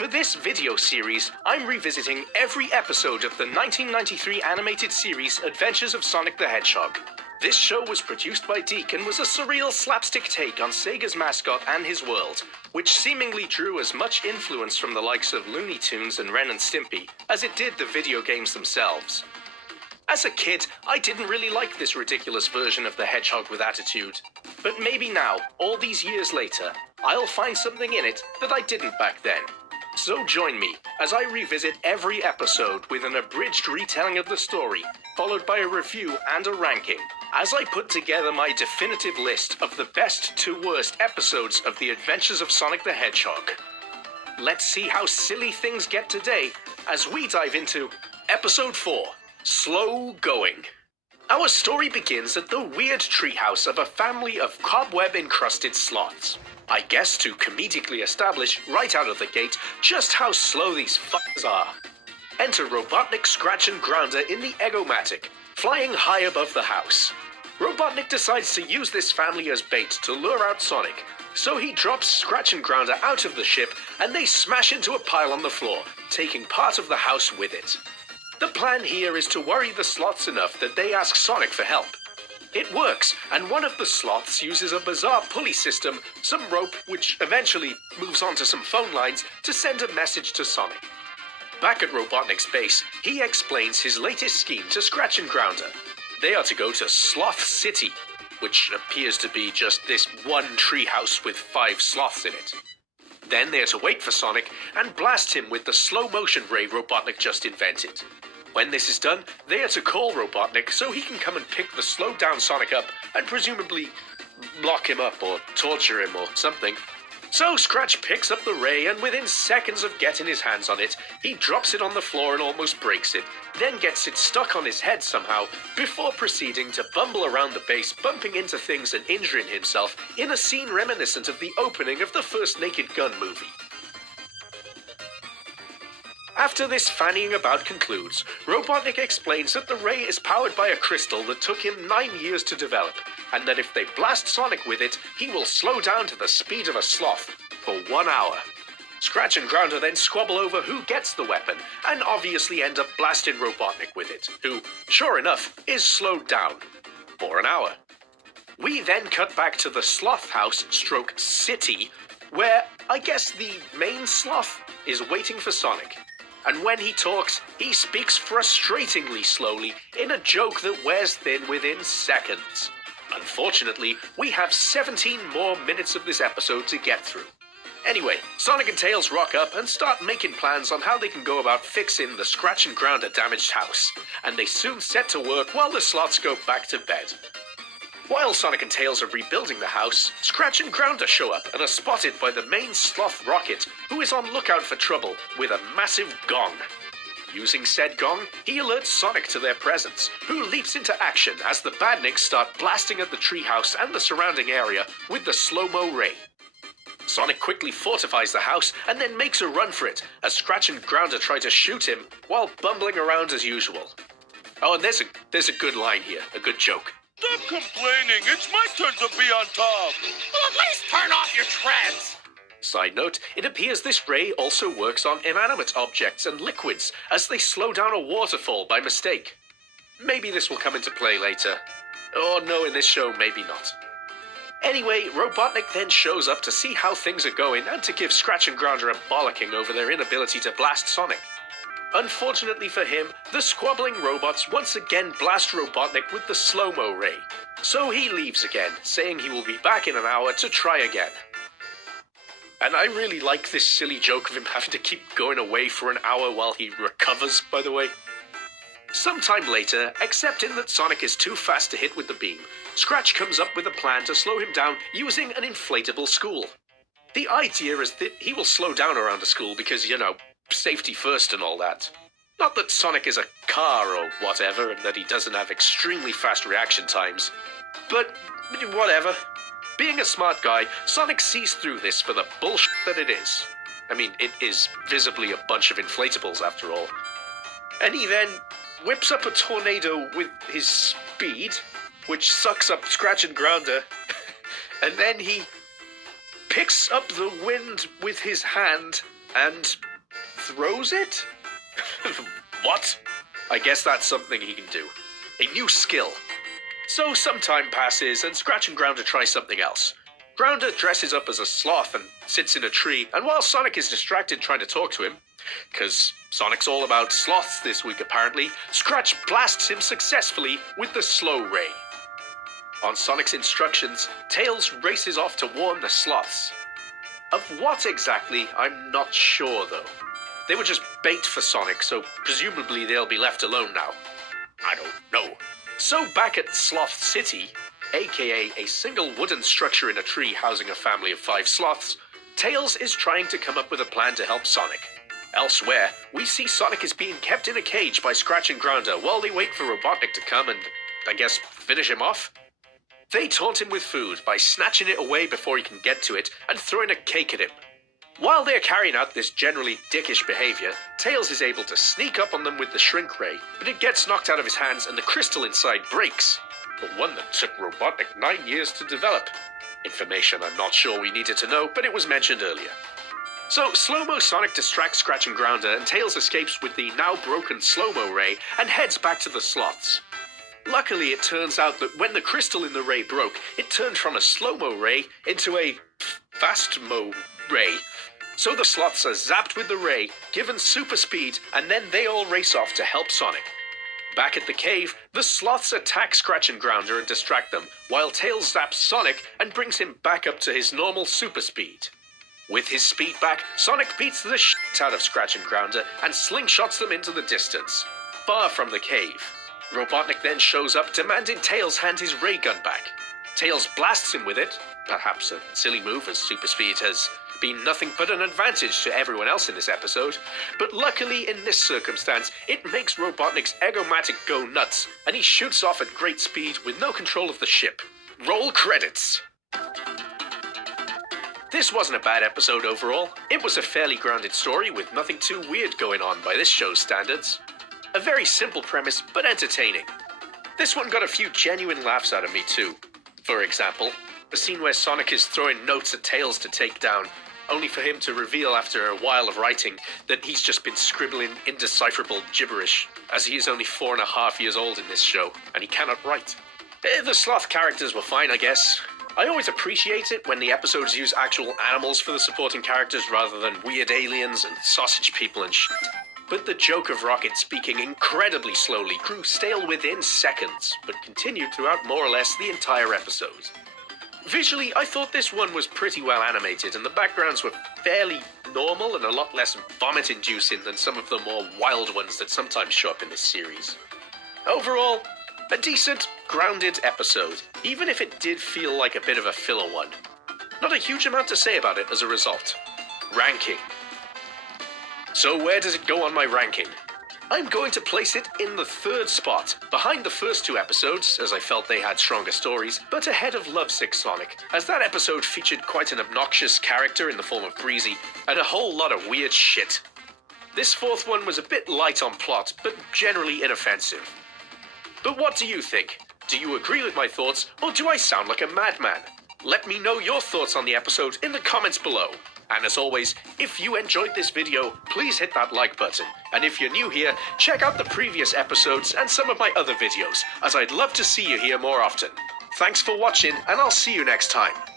For this video series, I'm revisiting every episode of the 1993 animated series Adventures of Sonic the Hedgehog. This show was produced by Deke and was a surreal slapstick take on Sega's mascot and his world, which seemingly drew as much influence from the likes of Looney Tunes and Ren and Stimpy as it did the video games themselves. As a kid, I didn't really like this ridiculous version of the Hedgehog with attitude. But maybe now, all these years later, I'll find something in it that I didn't back then. So join me as I revisit every episode with an abridged retelling of the story, followed by a review and a ranking, as I put together my definitive list of the best to worst episodes of The Adventures of Sonic the Hedgehog. Let's see how silly things get today as we dive into Episode 4, Slow Going. Our story begins at the weird treehouse of a family of cobweb-encrusted sloths. I guess to comedically establish right out of the gate just how slow these fuckers are. Enter Robotnik, Scratch and Grounder in the Eggomatic, flying high above the house. Robotnik decides to use this family as bait to lure out Sonic, so he drops Scratch and Grounder out of the ship and they smash into a pile on the floor, taking part of the house with it. The plan here is to worry the sloths enough that they ask Sonic for help. It works, and one of the sloths uses a bizarre pulley system, some rope, which eventually moves onto some phone lines, to send a message to Sonic. Back at Robotnik's base, he explains his latest scheme to Scratch and Grounder. They are to go to Sloth City, which appears to be just this one treehouse with 5 sloths in it. Then they are to wait for Sonic and blast him with the slow-motion ray Robotnik just invented. When this is done, they are to call Robotnik so he can come and pick the slowed-down Sonic up and presumably lock him up or torture him or something. So Scratch picks up the ray and within seconds of getting his hands on it, he drops it on the floor and almost breaks it, then gets it stuck on his head somehow, before proceeding to bumble around the base, bumping into things and injuring himself in a scene reminiscent of the opening of the first Naked Gun movie. After this fannying about concludes, Robotnik explains that the ray is powered by a crystal that took him 9 years to develop, and that if they blast Sonic with it, he will slow down to the speed of a sloth for 1 hour. Scratch and Grounder then squabble over who gets the weapon, and obviously end up blasting Robotnik with it, who, sure enough, is slowed down for an hour. We then cut back to the sloth house / city, where I guess the main sloth is waiting for Sonic. And when he talks, he speaks frustratingly slowly in a joke that wears thin within seconds. Unfortunately, we have 17 more minutes of this episode to get through. Anyway, Sonic and Tails rock up and start making plans on how they can go about fixing the Scratch and Grounder damaged house, and they soon set to work while the sloths go back to bed. While Sonic and Tails are rebuilding the house, Scratch and Grounder show up and are spotted by the main sloth Rocket, who is on lookout for trouble with a massive gong. Using said gong, he alerts Sonic to their presence, who leaps into action as the badniks start blasting at the treehouse and the surrounding area with the slow-mo ray. Sonic quickly fortifies the house and then makes a run for it, as Scratch and Grounder try to shoot him while bumbling around as usual. Oh, and there's a good line here, a good joke. Stop complaining, it's my turn to be on top. Well, at least turn off your treads. Side note, it appears this ray also works on inanimate objects and liquids as they slow down a waterfall by mistake. Maybe this will come into play later. Or no, in this show, maybe not. Anyway, Robotnik then shows up to see how things are going and to give Scratch and Grounder a bollocking over their inability to blast Sonic. Unfortunately for him, the squabbling robots once again blast Robotnik with the slow-mo ray. So he leaves again, saying he will be back in an hour to try again. And I really like this silly joke of him having to keep going away for an hour while he recovers, by the way. Sometime later, accepting that Sonic is too fast to hit with the beam, Scratch comes up with a plan to slow him down using an inflatable school. The idea is that he will slow down around a school because, you know, safety first and all that. Not that Sonic is a car or whatever and that he doesn't have extremely fast reaction times. But whatever. Being a smart guy, Sonic sees through this for the bullshit that it is. I mean, it is visibly a bunch of inflatables after all. And he then whips up a tornado with his speed, which sucks up Scratch and Grounder, and then he picks up the wind with his hand and throws it? What? I guess that's something he can do. A new skill. So some time passes and Scratch and Grounder try something else. Grounder dresses up as a sloth and sits in a tree, and while Sonic is distracted trying to talk to him, because Sonic's all about sloths this week apparently, Scratch blasts him successfully with the Slow Ray. On Sonic's instructions, Tails races off to warn the sloths. Of what exactly, I'm not sure though. They were just bait for Sonic, so presumably they'll be left alone now. I don't know. So back at Sloth City, aka a single wooden structure in a tree housing a family of 5 sloths, Tails is trying to come up with a plan to help Sonic. Elsewhere, we see Sonic is being kept in a cage by Scratch and Grounder while they wait for Robotnik to come and, I guess, finish him off? They taunt him with food by snatching it away before he can get to it and throwing a cake at him. While they're carrying out this generally dickish behavior, Tails is able to sneak up on them with the Shrink Ray, but it gets knocked out of his hands and the crystal inside breaks. The one that took Robotnik 9 years to develop. Information I'm not sure we needed to know, but it was mentioned earlier. So, Slow-Mo Sonic distracts Scratch and Grounder and Tails escapes with the now broken Slow-Mo Ray and heads back to the sloths. Luckily, it turns out that when the crystal in the ray broke, it turned from a Slow-Mo Ray into a Fast-Mo Ray. So the sloths are zapped with the ray, given super speed, and then they all race off to help Sonic. Back at the cave, the sloths attack Scratch and Grounder and distract them, while Tails zaps Sonic and brings him back up to his normal super speed. With his speed back, Sonic beats the shit out of Scratch and Grounder and slingshots them into the distance, far from the cave. Robotnik then shows up, demanding Tails hand his ray gun back. Tails blasts him with it, perhaps a silly move as super speed has been nothing but an advantage to everyone else in this episode, but luckily in this circumstance, it makes Robotnik's Egomatic go nuts, and he shoots off at great speed with no control of the ship. Roll credits! This wasn't a bad episode overall. It was a fairly grounded story with nothing too weird going on by this show's standards. A very simple premise, but entertaining. This one got a few genuine laughs out of me too. For example, the scene where Sonic is throwing notes at Tails to take down, only for him to reveal after a while of writing that he's just been scribbling indecipherable gibberish, as he is only 4.5 years old in this show, and he cannot write. The sloth characters were fine, I guess. I always appreciate it when the episodes use actual animals for the supporting characters rather than weird aliens and sausage people and shit. But the joke of Rocket speaking incredibly slowly grew stale within seconds, but continued throughout more or less the entire episode. Visually, I thought this one was pretty well animated, and the backgrounds were fairly normal and a lot less vomit-inducing than some of the more wild ones that sometimes show up in this series. Overall, a decent, grounded episode, even if it did feel like a bit of a filler one. Not a huge amount to say about it as a result. Ranking. So where does it go on my ranking? I'm going to place it in the 3rd spot, behind the first 2 episodes, as I felt they had stronger stories, but ahead of Lovesick Sonic, as that episode featured quite an obnoxious character in the form of Breezy, and a whole lot of weird shit. This 4th one was a bit light on plot, but generally inoffensive. But what do you think? Do you agree with my thoughts, or do I sound like a madman? Let me know your thoughts on the episode in the comments below. And as always, if you enjoyed this video, please hit that like button. And if you're new here, check out the previous episodes and some of my other videos, as I'd love to see you here more often. Thanks for watching, and I'll see you next time.